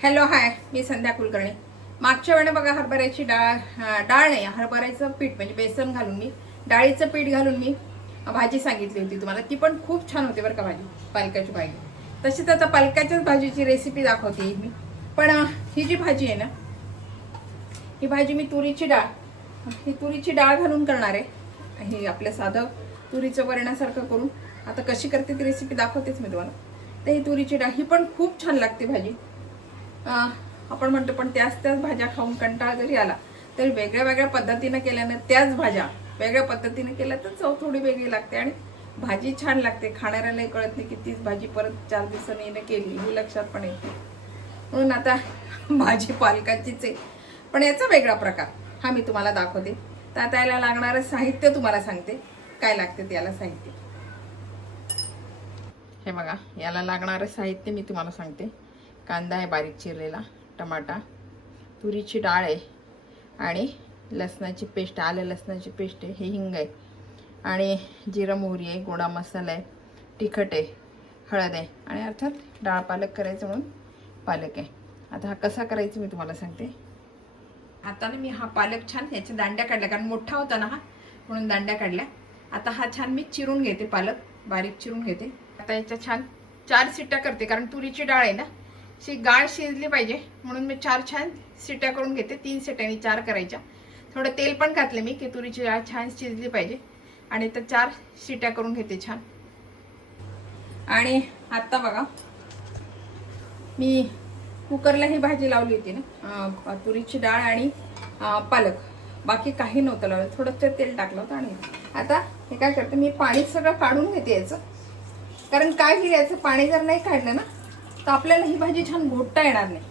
Hello hi, मी संध्या कुलकर्णी. मागच्या वेळेला बघा हरभऱ्याची डाळ नाही, हरभऱ्याचं पीठ म्हणजे बेसन घालून मी डाळीचं पीठ घालून मी भाजी सांगितली होती तुम्हाला. ती पण खूप छान होती बरं का भाजी, पालकाची भाजी. तशीच आता पालकाच्याच भाजीची रेसिपी दाखवते मी. पण ही जी भाजी आहे ना, ही भाजी मी तुरीची डाळ घालून करणार आहे. ही आपलं साधं तुरीचं वरणासारखं करून आता कशी करते ती रेसिपी दाखवतेच मी तुम्हाला. तर ही तुरीची डाळ ही पण खूप छान लागते भाजी. आपण म्हणतो पण त्याच भाज्या खाऊन कंटाळा जरी आला तरी वेगळ्या वेगळ्या पद्धतीने केल्यानं त्याच भाज्या वेगळ्या पद्धतीने केल्या तर चव थोडी वेगळी लागते आणि भाजी छान लागते. खाणाऱ्याला कळत नाही की तीच भाजी परत 4 दिवसांनी येणं केली ही लक्षात पण येते. म्हणून आता भाजी पालकाचीच आहे, पण याचा वेगळा प्रकार हा मी तुम्हाला दाखवते. तर आता याला लागणारं साहित्य तुम्हाला सांगते काय लागते. त्याला साहित्य हे बघा, याला लागणारं साहित्य मी तुम्हाला सांगते. कांदा आहे बारीक चिरलेला, टमाटा, तुरीची डाळ आहे आणि लसणाची पेस्ट, आलं लसणाची पेस्ट आहे, हे हिंग आहे आणि जिरं मोहरी आहे, गोडा मसाला आहे, तिखट आहे, हळद आहे आणि अर्थात डाळ पालक करायचं म्हणून पालक आहे. आता हा कसा करायचा मी तुम्हाला सांगते. आता मी हा पालक छान ह्याच्या दांड्या काढल्या, कारण मोठा होता ना हा, म्हणून दांड्या काढल्या. आता हा छान मी चिरून घेते, पालक बारीक चिरून घेते. आता याच्या छान 4 शिट्ट्या करते, कारण तुरीची डाळ आहे ना, गाळ शिजली पाहिजे म्हणून मी 4 छान शिट्ट्या करून घेते. 3 शिट्ट्यांनी 4 करायच्या. थोडं तेल पण घातले मी की तुरीची डाळ छान शिजली पाहिजे आणि तर 4 शिट्ट्या करून घेते छान. आणि आता बघा मी कुकरला ही भाजी लावली होती ना, तुरीची डाळ आणि पालक, बाकी काही नव्हतं लावलं. थोडंसं तेल टाकलं होतं. आणि आता हे काय करते मी, पाणी सगळं काढून घेते याचं. कारण काय होईल, याचं पाणी जर नाही काढलं ना तर आपल्याला ही भाजी छान घोटता येणार नाही.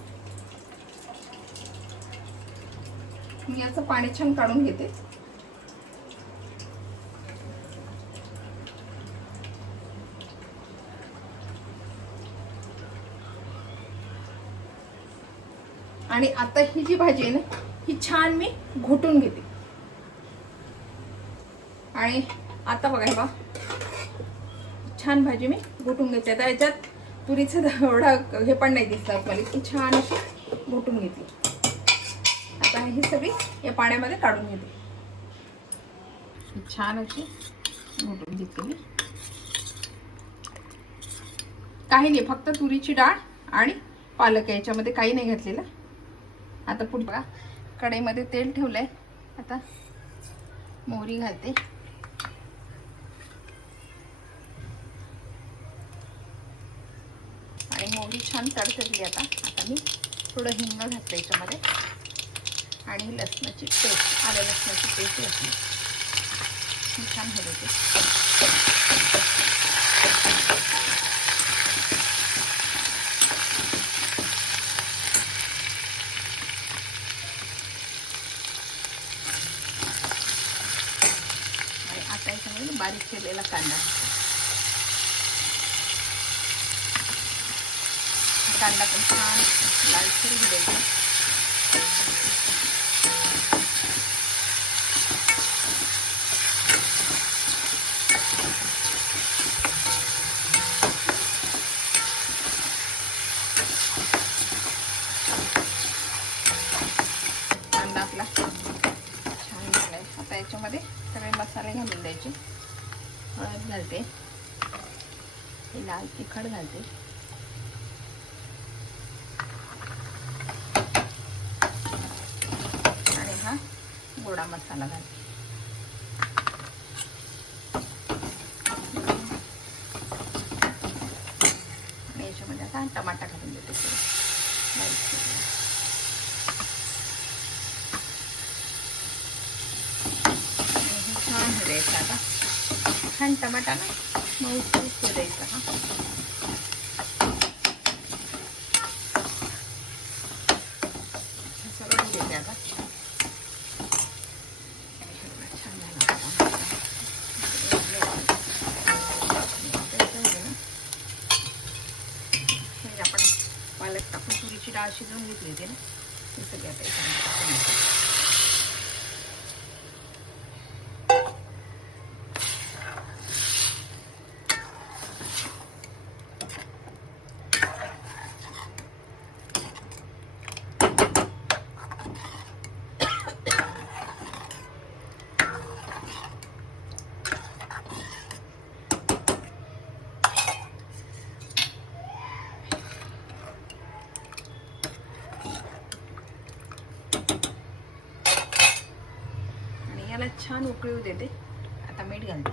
मी याचं पाणी छान काढून घेते. आणि आता ही जी भाजी आहे ना, ही छान मी घोटून घेते. आणि आता बघा, हे बघा छान भाजी मी घोटून घेते. आता याच्यात तुरीचं एवढा हे पण नाही दिसलं मला, की छान अशी घोटून घेतली. आता ही सगळी या पाण्यामध्ये काढून घेते. छान अशी घोटून घेतली. काही नाही, फक्त तुरीची डाळ आणि पालक याच्यामध्ये काही नाही घातलेलं. आता पुढे बघा, कढईमध्ये तेल ठेवलंय. आता मोहरी घालते आणि मोहरी छान तडतडली. आता मी थोडं हिंग घातलं याच्यामध्ये आणि लसणाची पेस्ट, आलं लसणाची पेस्ट घातली. छान हलवते. आणि आता याच्यामध्ये बारीक केलेला कांदा पण छान लालसर घालायचा. कांदा आपला छान झालाय. आता याच्यामध्ये सगळे मसाले घालून द्यायचे. हळद घालते, लाल तिखट घालते, आणि हा गोडा मसाला घालते. आणि याच्यामध्ये आता टमाटा घालून देते. छान द्यायचा. आता छान टमाटा ना मऊ द्यायचा. हा सगळं देते. आता छान झाला. आपण पालक टाकून तुरीची डाळ शिजवून घेतली होती ना, ते सगळं आता छान उकळू देते. आता मीठ घालते.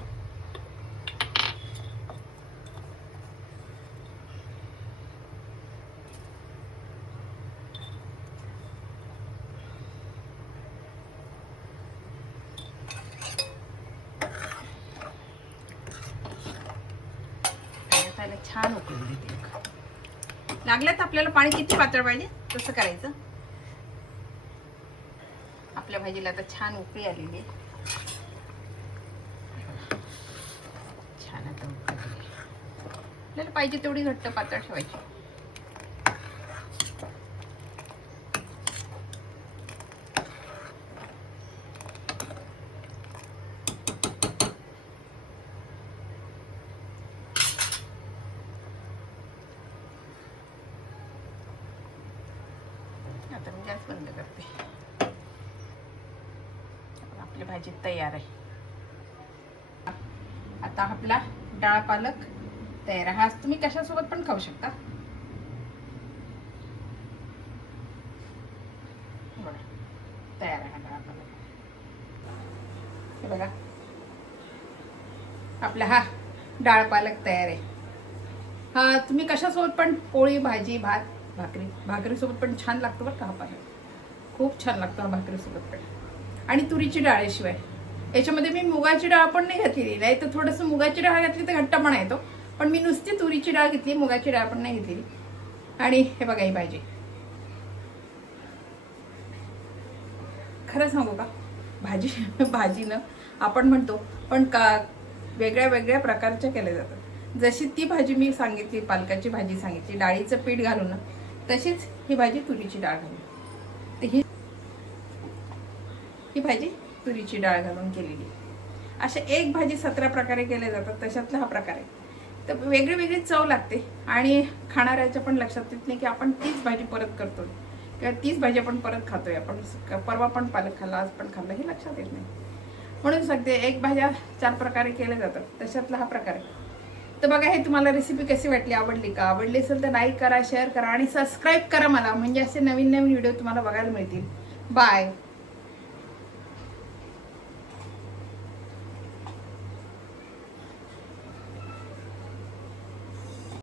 त्याला छान उकळू देते. लागल्यात आपल्याला पाणी किती पातळ पाहिजे तसं करायचं. आपल्या भाजीला आता छान उकळी आलेली आहे. छान आता उकळली. आपल्याला पाहिजे तेवढी घट्ट पातळ ठेवायची. आता मी गॅस बंद करते. आपली भाजी तयार आहे. आता आपला डाळ पालक तयार आहे. हा तुम्ही कशासोबत पण खाऊ शकता. तयार आहे डाळ पालक. हे बघा आपला हा डाळ पालक तयार आहे. हा तुम्ही कशासोबत पण पोळी भाजी भात भाकरीसोबत पण छान लागतो बरं का. हा पालक खूप छान लागतो हा भाकरीसोबत पण. आणि तुरीची डाळीशिवाय याच्यामध्ये मी मुगाची डाळ पण नाही घातलेली. नाही तर थोडंसं मुगाची डाळ घातली तर घट्टपणा येतो. पण मी नुसती तुरीची डाळ घेतली, मुगाची डाळ पण नाही घेतलेली. आणि हे बघा ही भाजी. खरं सांगू का भाजीनं आपण म्हणतो पण का वेगळ्या वेगळ्या प्रकारच्या केल्या जातात. जशी ती भाजी मी सांगितली, पालकाची भाजी सांगितली डाळीचं पीठ घालून, तशीच ही भाजी तुरीची डाळ घालून. तर ही भाजी तुरीची डाळ घालून केलेली. अशा एक भाजी 17 प्रकारे केल्या जातात. तशातला हा प्रकार आहे. तर वेगळी वेगळी चव लागते. आणि खाणाऱ्याच्या पण लक्षात येत नाही की आपण तीच भाजी परत करतो किंवा तीच भाजी आपण परत खातोय. आपण परवा पण पालक खाल्ला, आज पण खाल्ला, हे लक्षात येत नाही. म्हणून सांगते एक भाज्या 4 प्रकारे केल्या जातात. तशातला हा प्रकार आहे. तर बघा हे तुम्हाला रेसिपी कशी वाटली, आवडली का? आवडली असेल तर लाईक करा, शेअर करा आणि सबस्क्राईब करा मला. म्हणजे असे नवीन नवीन व्हिडिओ तुम्हाला बघायला मिळतील. बाय.